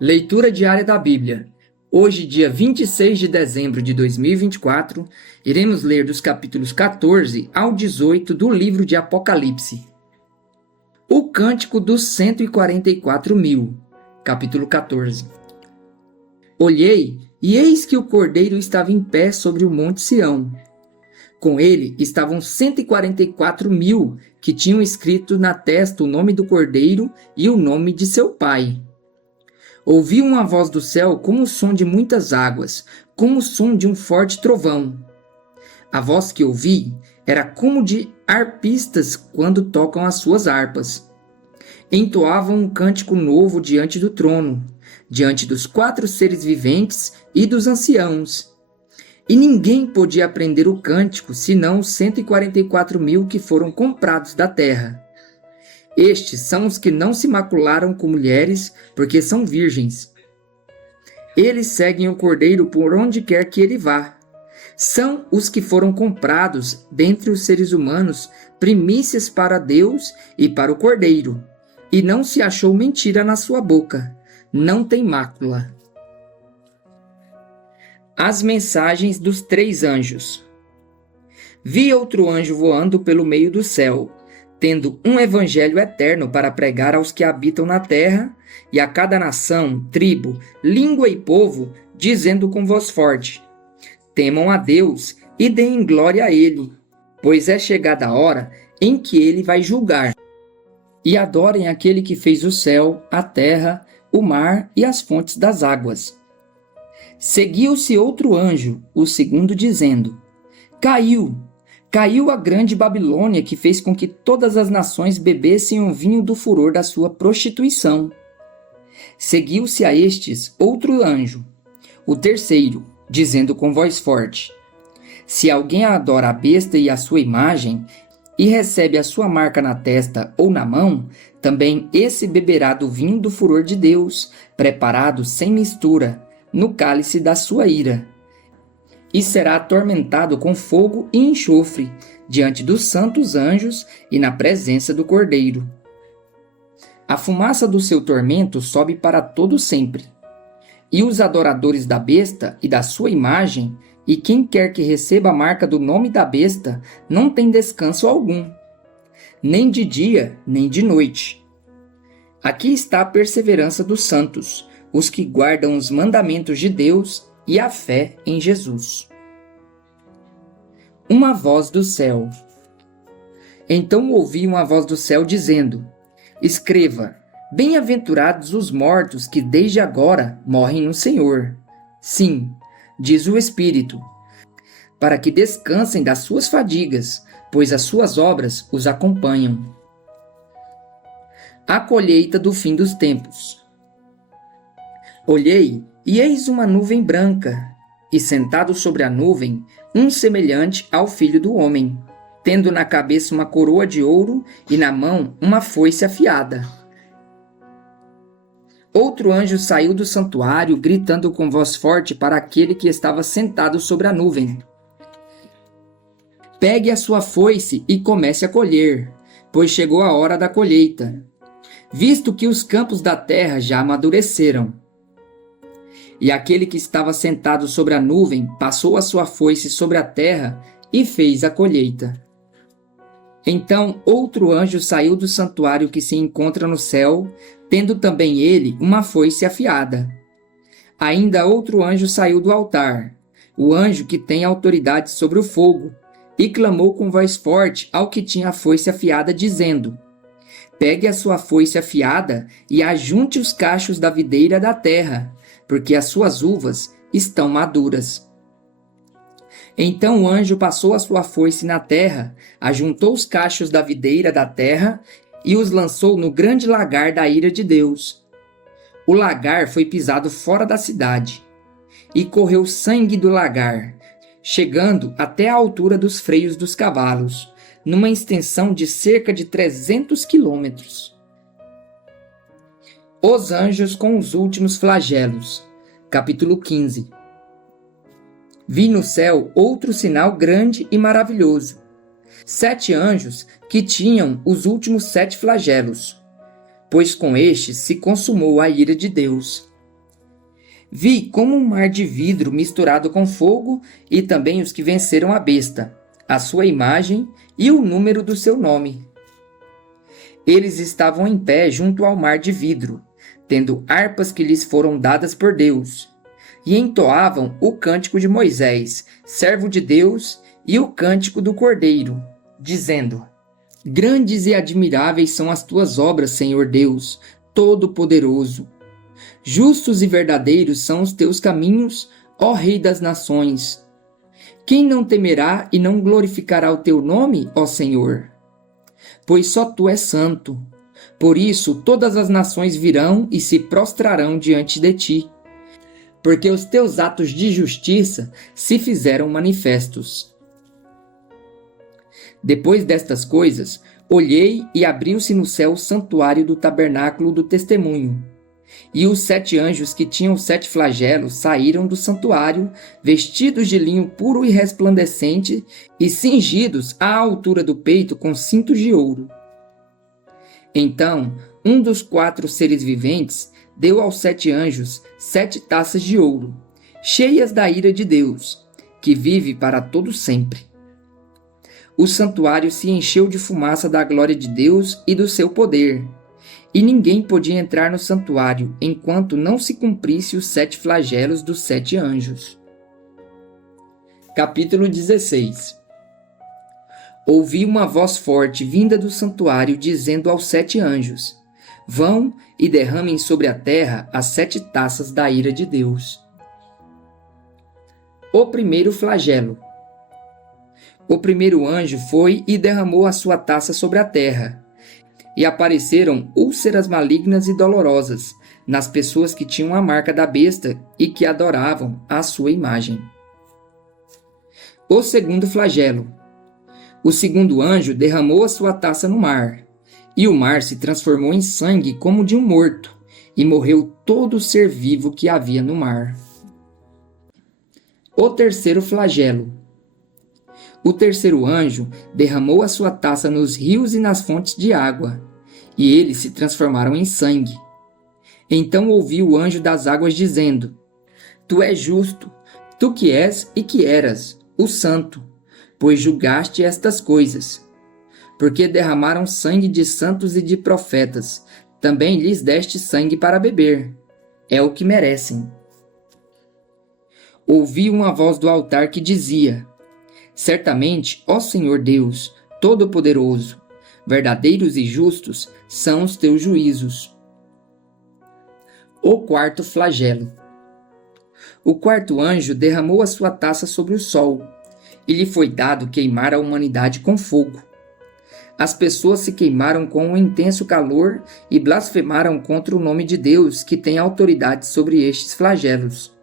Leitura diária da Bíblia. Hoje, dia 26 de dezembro de 2024, iremos ler dos capítulos 14 ao 18 do livro de Apocalipse. O Cântico dos 144.000, capítulo 14. Olhei, e eis que o Cordeiro estava em pé sobre o monte Sião. Com ele estavam 144.000 que tinham escrito na testa o nome do Cordeiro e o nome de seu pai. Ouvi uma voz do céu como o som de muitas águas, como o som de um forte trovão. A voz que ouvi era como de arpistas quando tocam as suas harpas. Entoavam um cântico novo diante do trono, diante dos 4 seres viventes e dos anciãos. E ninguém podia aprender o cântico, senão os 144.000 que foram comprados da terra. Estes são os que não se macularam com mulheres, porque são virgens. Eles seguem o Cordeiro por onde quer que ele vá. São os que foram comprados dentre os seres humanos, primícias para Deus e para o Cordeiro. E não se achou mentira na sua boca. Não tem mácula. As mensagens dos 3 anjos. Vi outro anjo voando pelo meio do céu, tendo um evangelho eterno para pregar aos que habitam na terra, e a cada nação, tribo, língua e povo, dizendo com voz forte: temam a Deus e deem glória a Ele, pois é chegada a hora em que Ele vai julgar. E adorem aquele que fez o céu, a terra, o mar e as fontes das águas. Seguiu-se outro anjo, o segundo, dizendo: Caiu a grande Babilônia, que fez com que todas as nações bebessem o vinho do furor da sua prostituição. Seguiu-se a estes outro anjo, o terceiro, dizendo com voz forte: se alguém adora a besta e a sua imagem, e recebe a sua marca na testa ou na mão, também esse beberá do vinho do furor de Deus, preparado sem mistura, no cálice da sua ira. E será atormentado com fogo e enxofre, diante dos santos anjos e na presença do Cordeiro. A fumaça do seu tormento sobe para todo sempre. E os adoradores da besta e da sua imagem, e quem quer que receba a marca do nome da besta, não tem descanso algum, nem de dia, nem de noite. Aqui está a perseverança dos santos, os que guardam os mandamentos de Deus e a fé em Jesus. Uma voz do céu. Então ouvi uma voz do céu dizendo: escreva, bem-aventurados os mortos que desde agora morrem no Senhor. Sim, diz o Espírito, para que descansem das suas fadigas, pois as suas obras os acompanham. A colheita do fim dos tempos. Olhei, e eis uma nuvem branca, e sentado sobre a nuvem, um semelhante ao Filho do Homem, tendo na cabeça uma coroa de ouro e na mão uma foice afiada. Outro anjo saiu do santuário, gritando com voz forte para aquele que estava sentado sobre a nuvem: pegue a sua foice e comece a colher, pois chegou a hora da colheita, visto que os campos da terra já amadureceram. E aquele que estava sentado sobre a nuvem passou a sua foice sobre a terra e fez a colheita. Então outro anjo saiu do santuário que se encontra no céu, tendo também ele uma foice afiada. Ainda outro anjo saiu do altar, o anjo que tem autoridade sobre o fogo, e clamou com voz forte ao que tinha a foice afiada, dizendo: pegue a sua foice afiada e ajunte os cachos da videira da terra, porque as suas uvas estão maduras. Então o anjo passou a sua foice na terra, ajuntou os cachos da videira da terra e os lançou no grande lagar da ira de Deus. O lagar foi pisado fora da cidade, e correu sangue do lagar, chegando até a altura dos freios dos cavalos, numa extensão de cerca de 300 quilômetros. Os anjos com os últimos flagelos. Capítulo 15. Vi no céu outro sinal grande e maravilhoso. 7 anjos que tinham os últimos 7 flagelos, pois com estes se consumou a ira de Deus. Vi como um mar de vidro misturado com fogo, e também os que venceram a besta, a sua imagem e o número do seu nome. Eles estavam em pé junto ao mar de vidro, tendo harpas que lhes foram dadas por Deus, e entoavam o cântico de Moisés, servo de Deus, e o cântico do Cordeiro, dizendo: Grandes e admiráveis são as tuas obras, Senhor Deus, Todo-Poderoso. Justos e verdadeiros são os teus caminhos, ó Rei das nações. Quem não temerá e não glorificará o teu nome, ó Senhor? Pois só tu és santo. Por isso todas as nações virão e se prostrarão diante de ti, porque os teus atos de justiça se fizeram manifestos. Depois destas coisas, olhei e abriu-se no céu o santuário do tabernáculo do testemunho. E os 7 anjos que tinham 7 flagelos saíram do santuário, vestidos de linho puro e resplandecente, e cingidos à altura do peito com cintos de ouro. Então, um dos 4 seres viventes deu aos 7 anjos 7 taças de ouro, cheias da ira de Deus, que vive para todo sempre. O santuário se encheu de fumaça da glória de Deus e do seu poder, e ninguém podia entrar no santuário enquanto não se cumprisse os 7 flagelos dos 7 anjos. Capítulo 16. Ouvi uma voz forte vinda do santuário dizendo aos 7 anjos: Vão e derramem sobre a terra as 7 taças da ira de Deus. O primeiro flagelo. O primeiro anjo foi e derramou a sua taça sobre a terra, e apareceram úlceras malignas e dolorosas nas pessoas que tinham a marca da besta e que adoravam a sua imagem. O segundo flagelo. O segundo anjo derramou a sua taça no mar, e o mar se transformou em sangue como de um morto, e morreu todo o ser vivo que havia no mar. O terceiro flagelo. O terceiro anjo derramou a sua taça nos rios e nas fontes de água, e eles se transformaram em sangue. Então ouvi o anjo das águas dizendo: Tu és justo, tu que és e que eras, o santo, pois julgaste estas coisas. Porque derramaram sangue de santos e de profetas, também lhes deste sangue para beber. É o que merecem. Ouvi uma voz do altar que dizia: Certamente, ó Senhor Deus, Todo-Poderoso, verdadeiros e justos são os teus juízos. O quarto flagelo. O quarto anjo derramou a sua taça sobre o sol, e lhe foi dado queimar a humanidade com fogo. As pessoas se queimaram com um intenso calor e blasfemaram contra o nome de Deus, que tem autoridade sobre estes flagelos.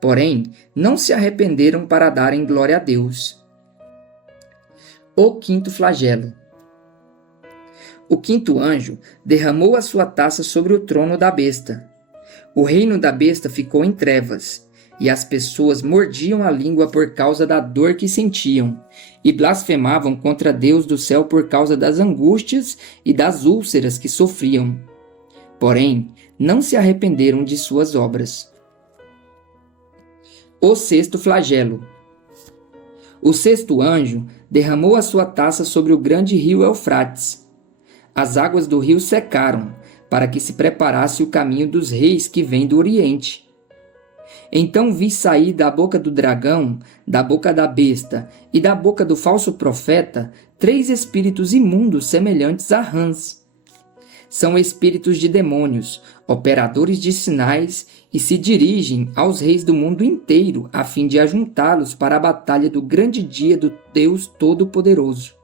Porém, não se arrependeram para darem glória a Deus. O quinto flagelo. O quinto anjo derramou a sua taça sobre o trono da besta. O reino da besta ficou em trevas, e as pessoas mordiam a língua por causa da dor que sentiam, e blasfemavam contra Deus do céu por causa das angústias e das úlceras que sofriam. Porém, não se arrependeram de suas obras. O sexto flagelo. O sexto anjo derramou a sua taça sobre o grande rio Eufrates. As águas do rio secaram, para que se preparasse o caminho dos reis que vêm do Oriente. Então vi sair da boca do dragão, da boca da besta e da boca do falso profeta 3 espíritos imundos semelhantes a rãs. São espíritos de demônios, operadores de sinais, e se dirigem aos reis do mundo inteiro a fim de ajuntá-los para a batalha do grande dia do Deus Todo-Poderoso.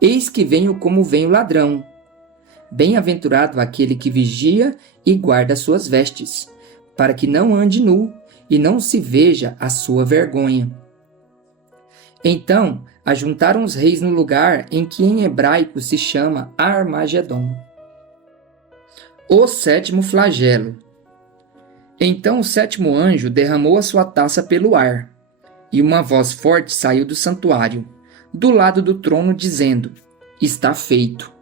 Eis que venho como vem o ladrão. Bem-aventurado aquele que vigia e guarda suas vestes, para que não ande nu e não se veja a sua vergonha. Então ajuntaram os reis no lugar em que em hebraico se chama Armagedon. O sétimo flagelo. Então o sétimo anjo derramou a sua taça pelo ar, e uma voz forte saiu do santuário, do lado do trono, dizendo: Está feito.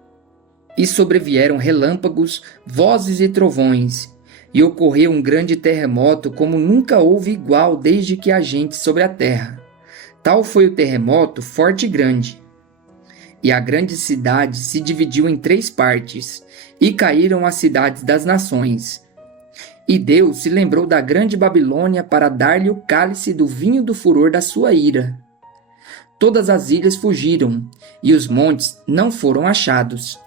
E sobrevieram relâmpagos, vozes e trovões, e ocorreu um grande terremoto como nunca houve igual desde que há gente sobre a terra. Tal foi o terremoto, forte e grande. E a grande cidade se dividiu em 3 partes, e caíram as cidades das nações. E Deus se lembrou da grande Babilônia para dar-lhe o cálice do vinho do furor da sua ira. Todas as ilhas fugiram, e os montes não foram achados.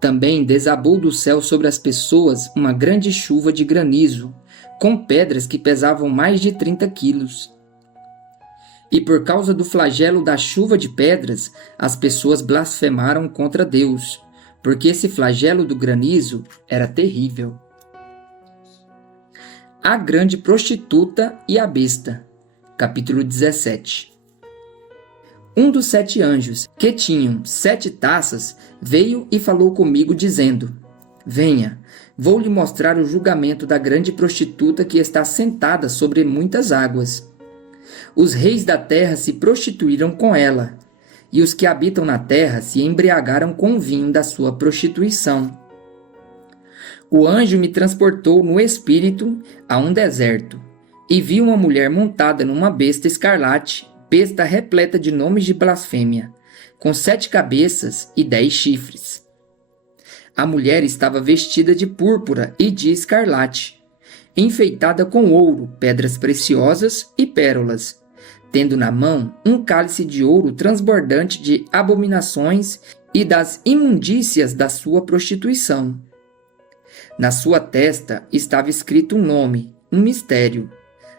Também desabou do céu sobre as pessoas uma grande chuva de granizo, com pedras que pesavam mais de 30 quilos. E por causa do flagelo da chuva de pedras, as pessoas blasfemaram contra Deus, porque esse flagelo do granizo era terrível. A grande prostituta e a besta. Capítulo 17. Um dos 7 anjos, que tinham 7 taças, veio e falou comigo, dizendo: Venha, vou lhe mostrar o julgamento da grande prostituta que está sentada sobre muitas águas. Os reis da terra se prostituíram com ela, e os que habitam na terra se embriagaram com o vinho da sua prostituição. O anjo me transportou no espírito a um deserto, e vi uma mulher montada numa besta escarlate, besta repleta de nomes de blasfêmia, com 7 cabeças e 10 chifres. A mulher estava vestida de púrpura e de escarlate, enfeitada com ouro, pedras preciosas e pérolas, tendo na mão um cálice de ouro transbordante de abominações e das imundícias da sua prostituição. Na sua testa estava escrito um nome, um mistério: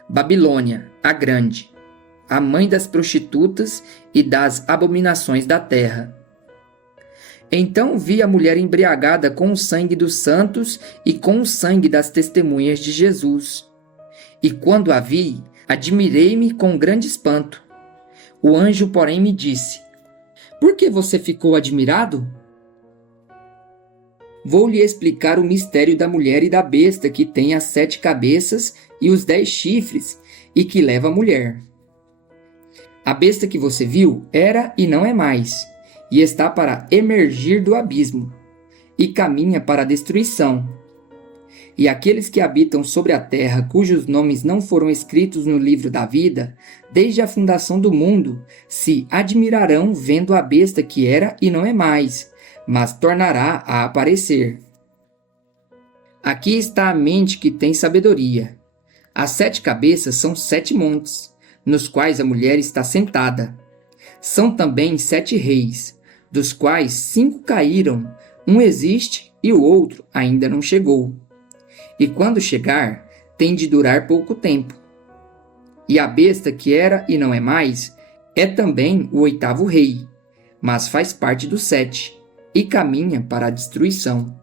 Babilônia, a Grande, a mãe das prostitutas e das abominações da terra. Então vi a mulher embriagada com o sangue dos santos e com o sangue das testemunhas de Jesus. E quando a vi, admirei-me com grande espanto. O anjo, porém, me disse: Por que você ficou admirado? Vou lhe explicar o mistério da mulher e da besta que tem as 7 cabeças e os 10 chifres e que leva a mulher. A besta que você viu era e não é mais, e está para emergir do abismo, e caminha para a destruição. E aqueles que habitam sobre a terra, cujos nomes não foram escritos no livro da vida, desde a fundação do mundo, se admirarão vendo a besta que era e não é mais, mas tornará a aparecer. Aqui está a mente que tem sabedoria. As 7 cabeças são 7 montes, nos quais a mulher está sentada. São também 7 reis, dos quais 5 caíram, um existe e o outro ainda não chegou. E quando chegar, tem de durar pouco tempo. E a besta que era e não é mais, é também o 8º rei, mas faz parte dos 7, e caminha para a destruição.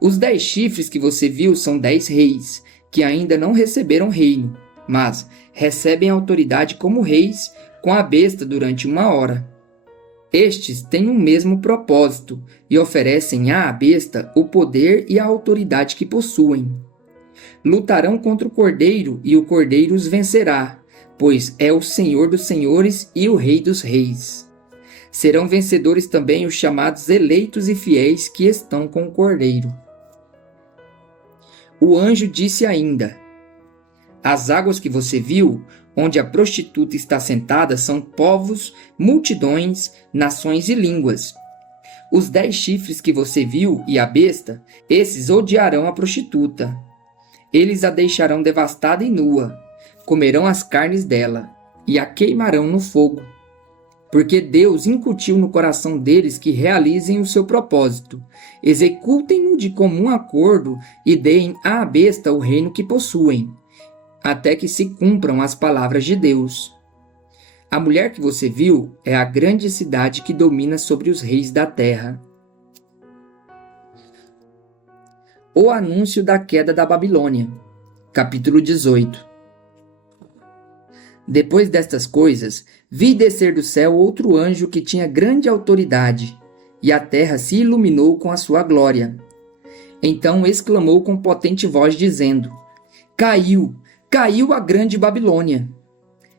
Os 10 chifres que você viu são 10 reis, que ainda não receberam reino, mas recebem autoridade como reis com a besta durante 1 hora. Estes têm o mesmo propósito e oferecem à besta o poder e a autoridade que possuem. Lutarão contra o cordeiro e o cordeiro os vencerá, pois é o Senhor dos senhores e o Rei dos reis. Serão vencedores também os chamados eleitos e fiéis que estão com o cordeiro. O anjo disse ainda: As águas que você viu, onde a prostituta está sentada, são povos, multidões, nações e línguas. Os 10 chifres que você viu e a besta, esses odiarão a prostituta. Eles a deixarão devastada e nua, comerão as carnes dela e a queimarão no fogo. Porque Deus incutiu no coração deles que realizem o seu propósito, executem-no de comum acordo e deem à besta o reino que possuem, até que se cumpram as palavras de Deus. A mulher que você viu é a grande cidade que domina sobre os reis da terra. O anúncio da queda da Babilônia. Capítulo 18. Depois destas coisas, vi descer do céu outro anjo que tinha grande autoridade, e a terra se iluminou com a sua glória. Então exclamou com potente voz, dizendo: Caiu! Caiu a grande Babilônia!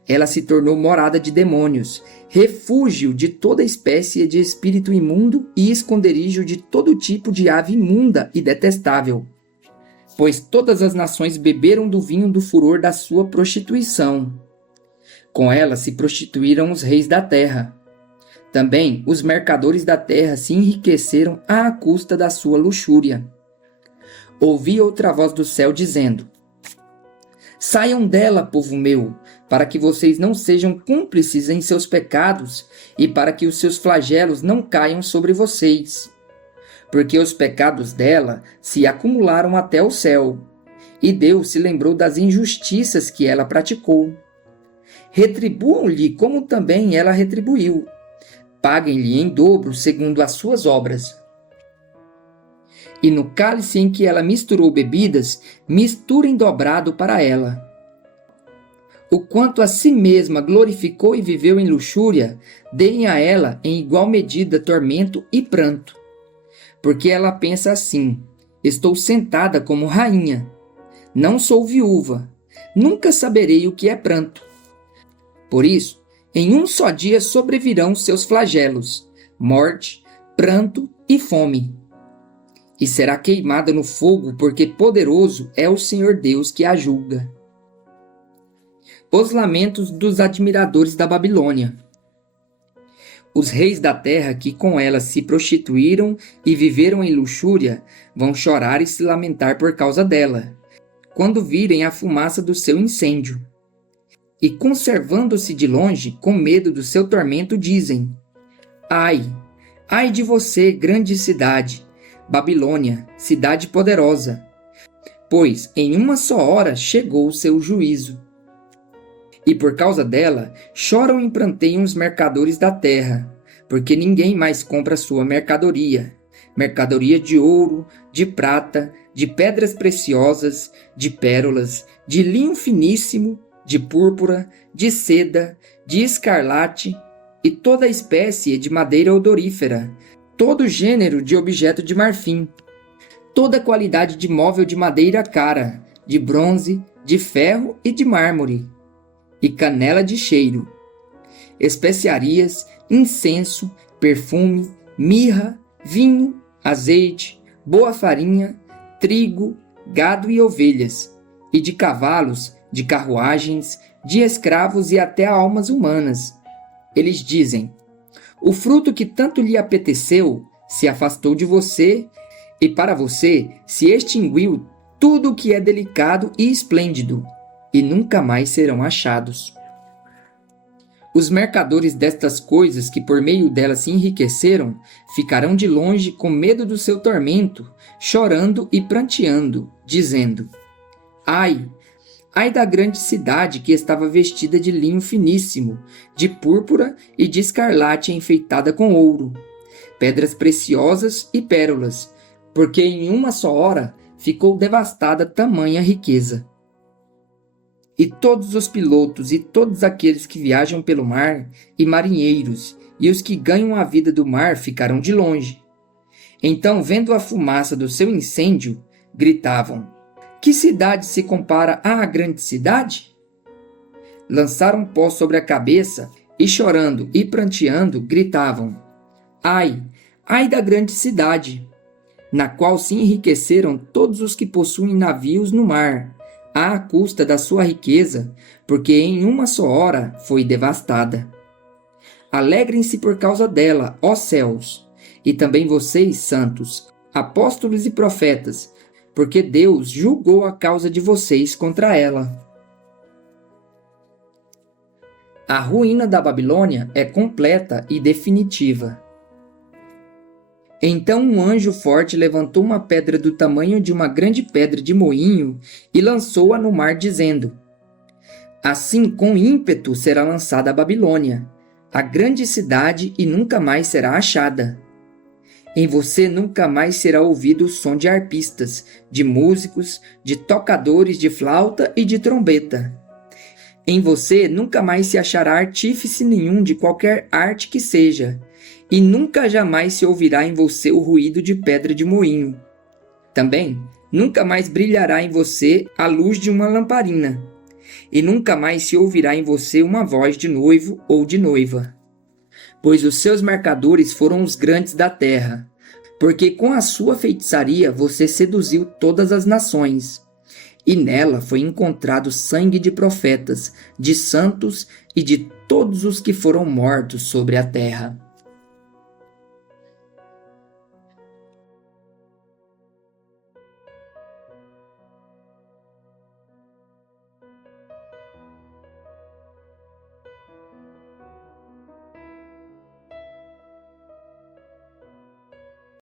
Ela se tornou morada de demônios, refúgio de toda espécie de espírito imundo e esconderijo de todo tipo de ave imunda e detestável. pois todas as nações beberam do vinho do furor da sua prostituição. Com ela se prostituíram os reis da terra. Também os mercadores da terra se enriqueceram à custa da sua luxúria. Ouvi outra voz do céu dizendo: Saiam dela, povo meu, para que vocês não sejam cúmplices em seus pecados e para que os seus flagelos não caiam sobre vocês. Porque os pecados dela se acumularam até o céu, e Deus se lembrou das injustiças que ela praticou. Retribuam-lhe como também ela retribuiu. Paguem-lhe em dobro segundo as suas obras. E no cálice em que ela misturou bebidas, misturem dobrado para ela. O quanto a si mesma glorificou e viveu em luxúria, deem a ela em igual medida tormento e pranto. Porque ela pensa assim: estou sentada como rainha. Não sou viúva. Nunca saberei o que é pranto. Por isso, em um só dia sobrevirão seus flagelos, morte, pranto e fome. E será queimada no fogo, porque poderoso é o Senhor Deus que a julga. Os lamentos dos admiradores da Babilônia. Os reis da terra que com ela se prostituíram e viveram em luxúria vão chorar e se lamentar por causa dela, quando virem a fumaça do seu incêndio. E conservando-se de longe, com medo do seu tormento, dizem: Ai, ai de você, grande cidade, Babilônia, cidade poderosa, pois em uma só hora chegou o seu juízo. E por causa dela, choram e pranteiam os mercadores da terra, porque ninguém mais compra sua mercadoria, mercadoria de ouro, de prata, de pedras preciosas, de pérolas, de linho finíssimo, de púrpura, de seda, de escarlate e toda espécie de madeira odorífera, todo gênero de objeto de marfim, toda qualidade de móvel de madeira cara, de bronze, de ferro e de mármore, e canela de cheiro, especiarias, incenso, perfume, mirra, vinho, azeite, boa farinha, trigo, gado e ovelhas, e de cavalos, de carruagens, de escravos e até almas humanas. Eles dizem: o fruto que tanto lhe apeteceu se afastou de você, e para você se extinguiu tudo o que é delicado e esplêndido, e nunca mais serão achados. Os mercadores destas coisas que por meio delas se enriqueceram, ficarão de longe com medo do seu tormento, chorando e pranteando, dizendo: Ai, ai da grande cidade que estava vestida de linho finíssimo, de púrpura e de escarlate enfeitada com ouro, pedras preciosas e pérolas, porque em uma só hora ficou devastada tamanha riqueza. E todos os pilotos e todos aqueles que viajam pelo mar, e marinheiros, e os que ganham a vida do mar ficaram de longe. Então, vendo a fumaça do seu incêndio, gritavam: que cidade se compara à grande cidade? Lançaram pó sobre a cabeça e, chorando e pranteando, gritavam: Ai, ai da grande cidade, na qual se enriqueceram todos os que possuem navios no mar, à custa da sua riqueza, porque em uma só hora foi devastada. Alegrem-se por causa dela, ó céus, e também vocês, santos, apóstolos e profetas, porque Deus julgou a causa de vocês contra ela. A ruína da Babilônia é completa e definitiva. Então um anjo forte levantou uma pedra do tamanho de uma grande pedra de moinho e lançou-a no mar, dizendo: assim com ímpeto será lançada a Babilônia, a grande cidade, e nunca mais será achada. Em você nunca mais será ouvido o som de arpistas, de músicos, de tocadores de flauta e de trombeta. Em você nunca mais se achará artífice nenhum de qualquer arte que seja, e nunca jamais se ouvirá em você o ruído de pedra de moinho. Também nunca mais brilhará em você a luz de uma lamparina, e nunca mais se ouvirá em você uma voz de noivo ou de noiva. Pois os seus mercadores foram os grandes da terra, porque com a sua feitiçaria você seduziu todas as nações. E nela foi encontrado sangue de profetas, de santos e de todos os que foram mortos sobre a terra.